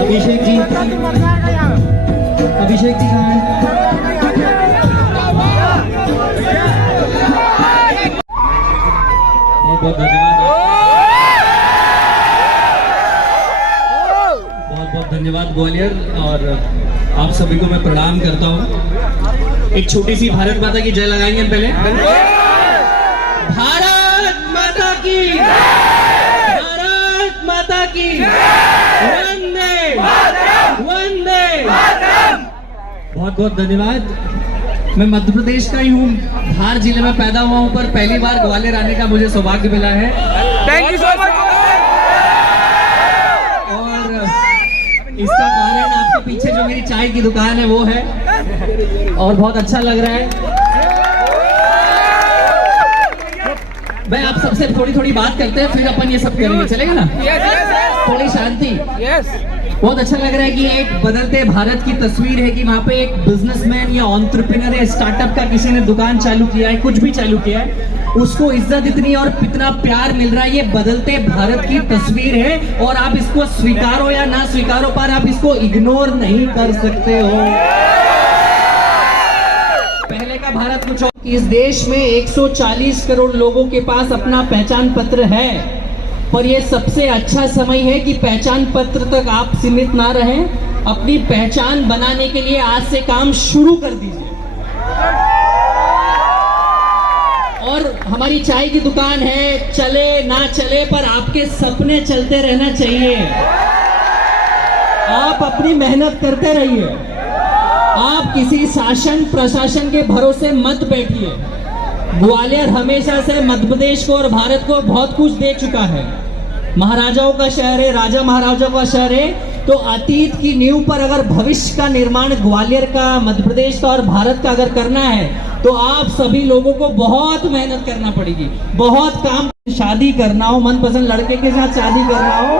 अभिषेक जी, अभिषेक जी कहाँ हैं? बहुत बहुत धन्यवाद, बहुत बहुत धन्यवाद ग्वालियर। और आप सभी को मैं प्रणाम करता हूँ। एक छोटी सी भारत माता की जय लगाएंगे पहले। भारत माता की, भारत माता की, वंदे वंदे। बहुत बहुत धन्यवाद। मैं मध्य प्रदेश का ही हूँ, धार जिले में पैदा हुआ हूँ, पर पहली बार ग्वालियर आने का मुझे सौभाग्य मिला है। Thank you so much. और इसका कारण आपके पीछे जो मेरी चाय की दुकान है वो है, और बहुत अच्छा लग रहा है। भाई आप सबसे थोड़ी थोड़ी बात करते हैं, फिर अपन ये सब करेंगे, चलेगा ना? थोड़ी शांति। बहुत अच्छा लग रहा है कि एक बदलते भारत की तस्वीर है कि वहाँ पे एक बिजनेसमैन या एंटरप्रेन्योर या स्टार्टअप का किसी ने दुकान चालू किया है, कुछ भी चालू किया है, उसको इज्जत इतनी और इतना प्यार मिल रहा है। ये बदलते भारत की तस्वीर है और आप इसको स्वीकारो या ना स्वीकारो, पर आप इसको इग्नोर नहीं कर सकते हो। पहले का भारत कुछ और। इस देश में 140 करोड़ लोगों के पास अपना पहचान पत्र है, पर यह सबसे अच्छा समय है कि पहचान पत्र तक आप सीमित ना रहें। अपनी पहचान बनाने के लिए आज से काम शुरू कर दीजिए। और हमारी चाय की दुकान है, चले ना चले, पर आपके सपने चलते रहना चाहिए। आप अपनी मेहनत करते रहिए। आप किसी शासन प्रशासन के भरोसे मत बैठिए। ग्वालियर हमेशा से मध्य प्रदेश को और भारत को बहुत कुछ दे चुका है। महाराजाओं का शहर है, राजा महाराजाओं का शहर है, तो अतीत की नींव पर अगर भविष्य का निर्माण ग्वालियर का, मध्य प्रदेश का और भारत का अगर करना है, तो आप सभी लोगों को बहुत मेहनत करना पड़ेगी, बहुत काम। शादी करना हो, मनपसंद लड़के के साथ शादी करना हो,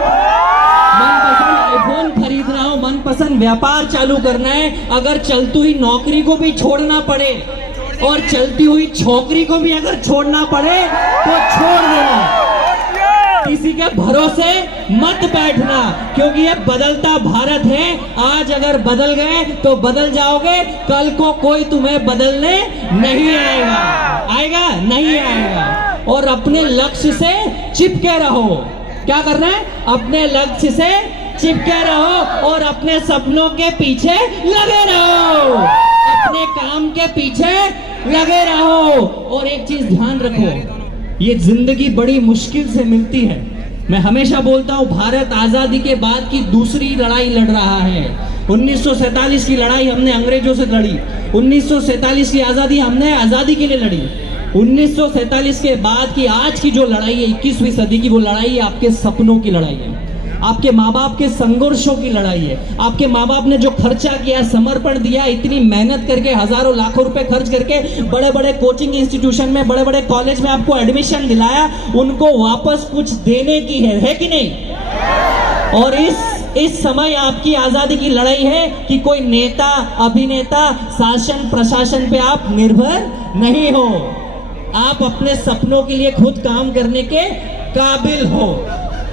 मनपसंद आईफोन खरीदना हो, मनपसंद व्यापार चालू करना है, अगर चलती हुई नौकरी को भी छोड़ना पड़े और चलती हुई छोकरी को भी अगर छोड़ना पड़े तो छोड़ देना। किसी के भरोसे मत बैठना, क्योंकि ये बदलता भारत है। आज अगर बदल गए तो बदल जाओगे, कल को कोई तुम्हें बदलने नहीं आएगा, आएगा नहीं आएगा। और अपने लक्ष्य से चिपके रहो। क्या करना है? अपने लक्ष्य से चिपके रहो और अपने सपनों के पीछे लगे रहो, अपने काम के पीछे लगे रहो। और एक चीज ध्यान रखो, ये जिंदगी बड़ी मुश्किल से मिलती है। मैं हमेशा बोलता हूँ, भारत आजादी के बाद की दूसरी लड़ाई लड़ रहा है। 1947 की लड़ाई हमने अंग्रेजों से लड़ी, 1947 की आजादी हमने आजादी के लिए लड़ी। 1947 के बाद की आज की जो लड़ाई है, 21वीं सदी की, वो लड़ाई है आपके सपनों की लड़ाई है, आपके माँ बाप के संघर्षों की लड़ाई है। आपके माँ बाप ने जो खर्चा किया, समर्पण दिया, इतनी मेहनत करके, हजारों लाखों रुपए खर्च करके बड़े बड़े कोचिंग इंस्टीट्यूशन में, बड़े बड़े कॉलेज में आपको एडमिशन दिलाया, उनको वापस कुछ देने की है कि नहीं? और इस समय आपकी आजादी की लड़ाई है कि कोई नेता, अभिनेता, शासन प्रशासन पे आप निर्भर नहीं हो। आप अपने सपनों के लिए खुद काम करने के काबिल हो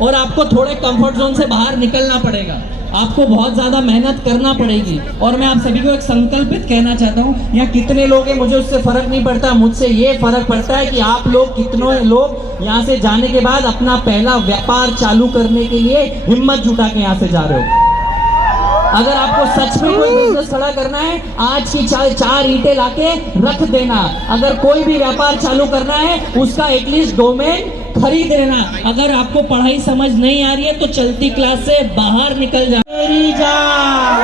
और आपको थोड़े कंफर्ट जोन से बाहर निकलना पड़ेगा। आपको बहुत ज्यादा मेहनत करना पड़ेगी। और मैं आप सभी को एक संकल्पित कहना चाहता हूँ, यहाँ कितने लोग हैं मुझे उससे फर्क नहीं पड़ता, मुझसे ये फर्क पड़ता है कि आप लोग, कितने लोग यहाँ से जाने के बाद अपना पहला व्यापार चालू करने के लिए हिम्मत जुटा के यहाँ से जा रहे हो। अगर आपको सच में कोई बिजनेस खड़ा करना है, आज की चार ईंटें लाके रख देना। अगर कोई भी व्यापार चालू करना है, उसका एटलीस्ट डोमेन खरीद लेना। अगर आपको पढ़ाई समझ नहीं आ रही है तो चलती क्लास से बाहर निकल जा। मेरी जान,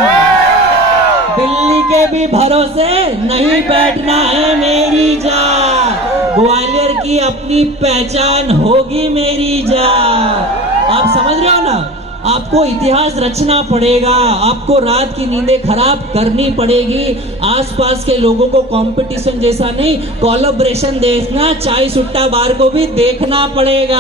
दिल्ली के भी भरोसे नहीं बैठना है मेरी जान। ग्वालियर की अपनी पहचान होगी मेरी जान। आप समझ रहे हो ना? आपको इतिहास रचना पड़ेगा, आपको रात की नींदें खराब करनी पड़ेगी। आसपास के लोगों को कंपटीशन जैसा नहीं, कोलैबोरेशन देखना, चाय सुट्टा बार को भी देखना पड़ेगा।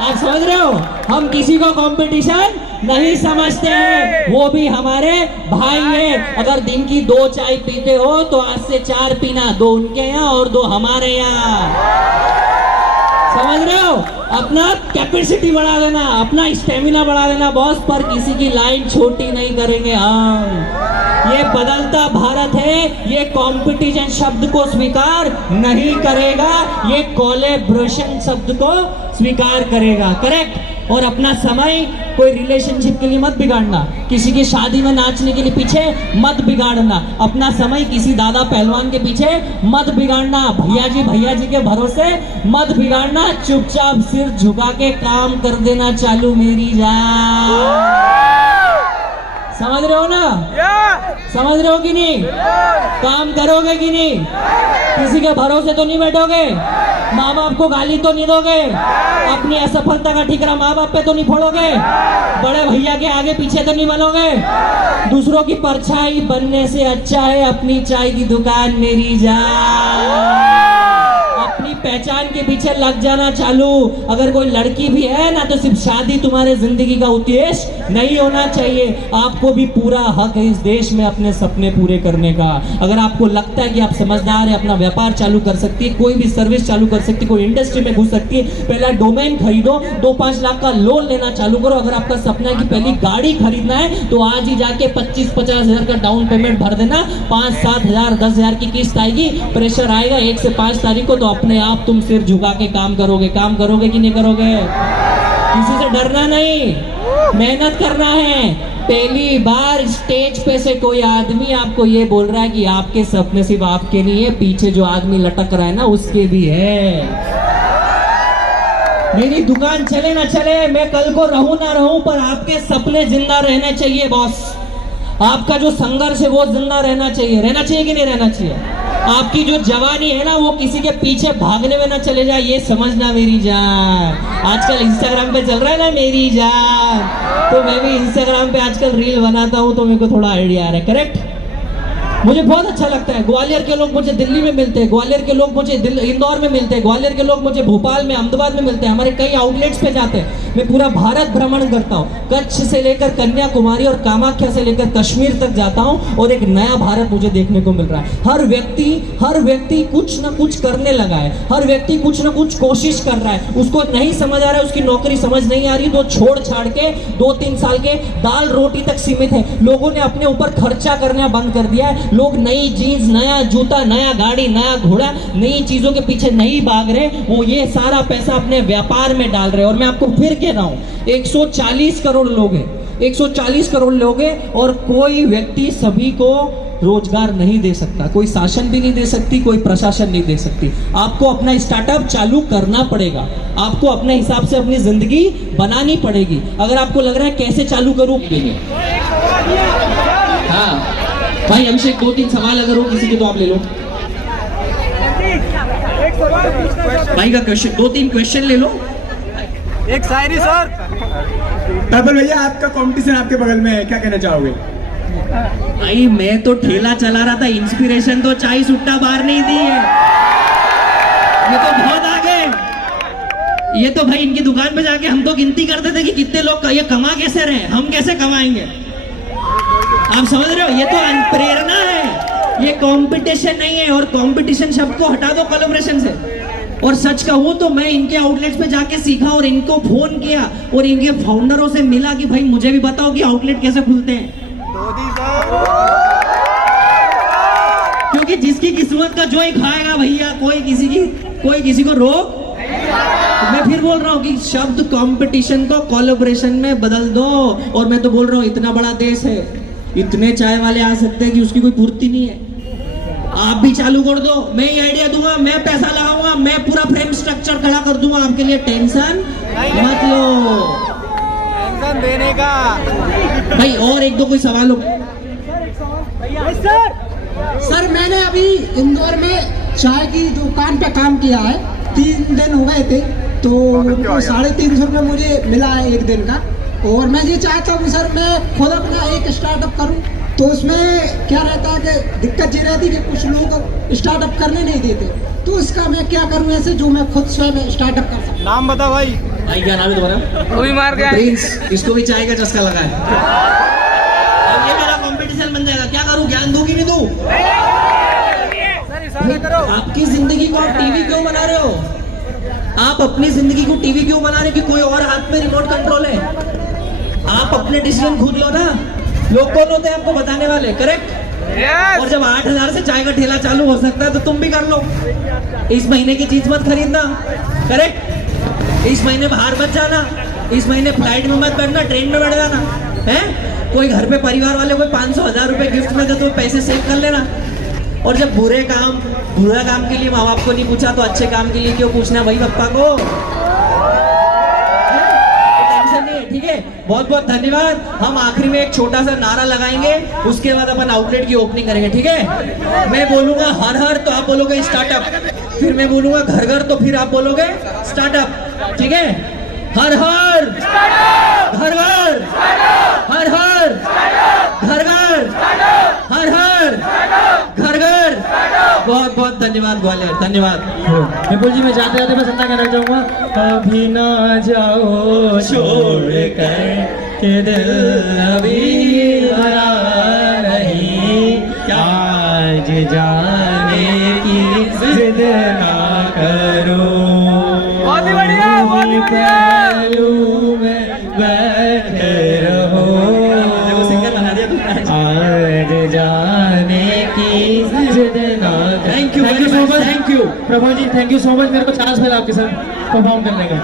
आप समझ रहे हो? हम किसी को कंपटीशन नहीं समझते हैं, वो भी हमारे भाई हैं। अगर दिन की 2 चाय पीते हो तो आज से 4 पीना, 2 उनके यहाँ और 2 हमारे यहाँ। समझ रहे हो? अपना कैपेसिटी बढ़ा देना, अपना स्टेमिना बढ़ा देना बॉस, पर किसी की लाइन छोटी नहीं करेंगे हम। ये बदलता भारत है, ये कंपटीशन शब्द को स्वीकार नहीं करेगा, ये कोलैबोरेशन शब्द को स्वीकार करेगा। करेक्ट। और अपना समय कोई रिलेशनशिप के लिए मत बिगाड़ना, किसी की शादी में नाचने के लिए पीछे मत बिगाड़ना, अपना समय किसी दादा पहलवान के पीछे मत बिगाड़ना, भैया जी के भरोसे मत बिगाड़ना, चुपचाप सिर झुका के काम कर देना चालू मेरी जान। समझ रहे हो ना? समझ रहे हो कि नहीं? काम करोगे कि नहीं? किसी के भरोसे तो नहीं बैठोगे, माँ बाप को गाली तो नहीं दोगे, अपनी असफलता का ठिकरा माँ बाप पे तो नहीं फोड़ोगे, बड़े भैया के आगे पीछे तो नहीं बनोगे। दूसरों की परछाई बनने से अच्छा है अपनी चाय की दुकान मेरी जान। अपनी पहचान के पीछे लग जाना चालू। अगर कोई लड़की भी है ना, तो सिर्फ शादी तुम्हारे जिंदगी का उद्देश्य नहीं होना चाहिए। आपको भी पूरा हक है इस देश में अपने सपने पूरे करने का। अगर आपको लगता है कि आप समझदार है, अपना व्यापार चालू कर सकती है, कोई भी सर्विस चालू कर सकती है, कोई इंडस्ट्री में घुस सकती है, पहला डोमेन खरीदो, 2-5 लाख का लोन लेना चालू करो। अगर आपका सपना है कि पहली गाड़ी खरीदना है, तो आज ही जाके 25-50 हजार का डाउन पेमेंट भर देना, 5-7 हजार 10 हजार की किस्त आएगी, प्रेशर आएगा 1 से 5 तारीख को, तो अपने आप तुम सिर झुका के काम करोगे। काम करोगे कि नहीं करोगे? किसी से डरना नहीं, मेहनत करना है। पहली बार स्टेज पे से कोई आदमी आपको ये बोल रहा है कि आपके सपने सिर्फ आपके नहीं है, पीछे जो आदमी लटक रहा है ना उसके भी है। मेरी दुकान चले ना चले, मैं कल को रहूं ना रहूं, पर आपके सपने जिंदा रहने चाहिए बॉस। आपका जो संघर्ष है वो जिंदा रहना चाहिए। रहना चाहिए कि नहीं रहना चाहिए? आपकी जो जवानी है ना, वो किसी के पीछे भागने में ना चले जाए, ये समझना मेरी जान। आजकल इंस्टाग्राम पे चल रहा है ना मेरी जान, तो मैं भी इंस्टाग्राम पे आजकल रील बनाता हूँ, तो मेरे को थोड़ा आइडिया आ रहा है। करेक्ट। मुझे बहुत अच्छा लगता है। ग्वालियर के लोग मुझे दिल्ली में मिलते हैं, ग्वालियर के लोग मुझे इंदौर में मिलते हैं, ग्वालियर के लोग मुझे भोपाल में, अहमदाबाद में मिलते हैं। हमारे कई आउटलेट्स पे जाते हैं। मैं पूरा भारत भ्रमण करता हूँ, कच्छ से लेकर कन्याकुमारी और कामाख्या से लेकर कश्मीर तक जाता हूँ, और एक नया भारत मुझे देखने को मिल रहा है। हर व्यक्ति कुछ ना कुछ करने लगा है, हर व्यक्ति कुछ ना कुछ कोशिश कर रहा है। उसको नहीं समझ आ रहा है, उसकी नौकरी समझ नहीं आ रही, तो छोड़ छाड़ के 2-3 साल के दाल रोटी तक सीमित है। लोगों ने अपने ऊपर खर्चा करना बंद कर दिया है। लोग नई जीन्स, नया जूता, नया गाड़ी, नया घोड़ा, नई चीजों के पीछे नहीं भाग रहे, वो ये सारा पैसा अपने व्यापार में डाल रहे। और मैं आपको फिर कह रहा हूं, 140 करोड़ लोग हैं, 140 करोड़ लोग हैं, और कोई व्यक्ति सभी को रोजगार नहीं दे सकता, कोई शासन भी नहीं दे सकती, कोई प्रशासन नहीं दे सकती। आपको अपना स्टार्टअप चालू करना पड़ेगा, आपको अपने हिसाब से अपनी जिंदगी बनानी पड़ेगी। अगर आपको लग रहा है कैसे चालू करूं, हाँ भाई अभिषेक, 2-3 सवाल अगर हो किसी के तो आप ले लो। भाई का क्वेश्चन, 2-3 क्वेश्चन ले लो। एक शायरी सर। तबल भैया, आपका कंपटीशन आपके बगल में है, क्या कहना चाहोगे? भाई मैं तो ठेला चला रहा था, इंस्पिरेशन तो चाय सुट्टा बार नहीं दी है, ये तो बहुत आगे। ये तो भाई इनकी दुकान पे जाके हम तो गिनती करते थे कि कितने लोग ये कमा कैसे रहे, हम कैसे कमाएंगे। आप समझ रहे हो? ये तो प्रेरणा है, ये कंपटीशन नहीं है। और कंपटीशन शब्द को हटा दो कोलैबोरेशन से। और सच कहूं तो मैं इनके आउटलेट्स पे जाके सीखा, और इनको फोन किया, और इनके फाउंडरों से मिला कि भाई मुझे भी बताओ कि आउटलेट कैसे खुलते हैं। क्योंकि जिसकी किस्मत का जो ही खाएगा भैया, कोई किसी को रोक। मैं फिर बोल रहा हूँ कि शब्द कंपटीशन को कोलैबोरेशन में बदल दो। और मैं तो बोल रहा हूँ, इतना बड़ा देश है, इतने चाय वाले आ सकते हैं कि उसकी कोई पूर्ति नहीं है। आप भी चालू कर दो, मैं ये आइडिया दूंगा, मैं पैसा लगाऊंगा, मैं पूरा फ्रेम स्ट्रक्चर खड़ा कर दूंगा आपके लिए, टेंशन मत लो। टेंशन देने का भाई और 1-2 कोई सवाल हो? सर मैंने अभी इंदौर में चाय की दुकान पे काम किया है, 3 दिन हो गए थे, तो 350 रुपये मुझे मिला है 1 दिन का। और मैं ये चाहता हूँ सर, मैं खुद अपना एक स्टार्टअप करूँ, तो उसमें क्या रहता है कि दिक्कत ये रहती है कि कुछ लोग स्टार्टअप करने नहीं देते, तो इसका मैं क्या करूँ ऐसे जो मैं खुद स्वयं स्टार्टअप कर सकूँ। नाम बता भाई। भाई क्या नाम है तुम्हारा? वो भी मार गया प्रिंस। इसको भी चाय का चस्का लगा है। अब ये मेरा कंपटीशन बन जाएगा, क्या करूँ, ज्ञान दूं कि नहीं दूं? सर इशारा करो। आपकी जिंदगी को आप टीवी क्यों बना रहे हो? आप अपनी जिंदगी को टीवी क्यों बना रहे कि कोई और हाथ में रिमोट कंट्रोल है? आप अपने डिसीजन खुद लो ना। लोग कौन होते हैं आपको बताने वाले? करेक्ट। और जब 8,000 से चाय का ठेला चालू हो सकता है तो तुम भी कर लो। इस महीने की चीज मत खरीदना। करेक्ट। इस महीने बाहर मत जाना। इस महीने फ्लाइट में मत बैठना, ट्रेन में बैठ जाना है। कोई घर पे परिवार वाले कोई 500,000 रुपए गिफ्ट में दे तो पैसे सेव कर लेना। और जब बुरा काम के लिए माँ बाप को नहीं पूछा तो अच्छे काम के लिए क्यों पूछना भाई पप्पा को? टेंशन नहीं है, ठीक है। बहुत बहुत धन्यवाद। हम आखिरी में एक छोटा सा नारा लगाएंगे, उसके बाद अपन आउटलेट की ओपनिंग करेंगे, ठीक है। मैं बोलूंगा हर हर तो आप बोलोगे स्टार्टअप, फिर मैं बोलूंगा घर घर तो फिर आप बोलोगे स्टार्टअप, ठीक है। हर हर घर घर, हर हर घर घर, हर हर घर घर। बहुत बहुत धन्यवाद ग्वालियर, धन्यवाद। विपुल जी, मैं जाते जाते बस इतना कहना चाहूंगा, अभी ना जाओ छोड़ कर के दिल अभी भरा नहीं, आज जाने की जिद ना करो, बहुत ही बढ़िया, बहुत ही बढ़िया। पहलू में बैठे रहो, सिंगर बना दिया तुमने। आज जाने की जिद ना करो। Thank you very so much. much. Thank you Prabhu ji, thank you so much, मेरे को चांस मिला आपके साथ परफॉर्म करने का।